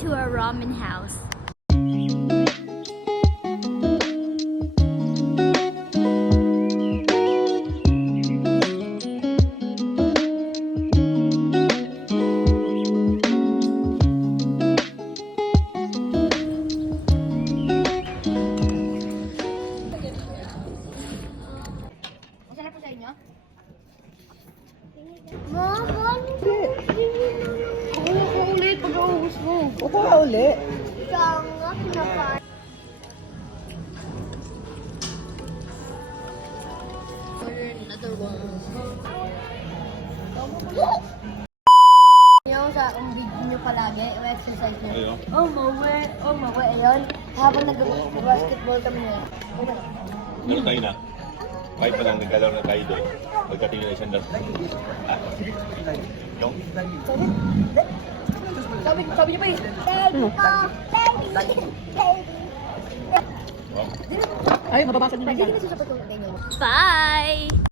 to a ramen house. Masarap po sa inyo? Upo ulit pag naubos mo. Upo ka ulit. Sangak na pa. Another one. Yung sa video nyo palagi, yung exercise nyo. Ayo. Oh, mawe, ayun. Habang nag-basketball kami ngayon. Meron tayo na. Kahit pa lang naglalaro na tayo doon. Pagdating na isang last. Yung? Sabi niyo pa eh. Ay, mababasa niyo na yan. Bye!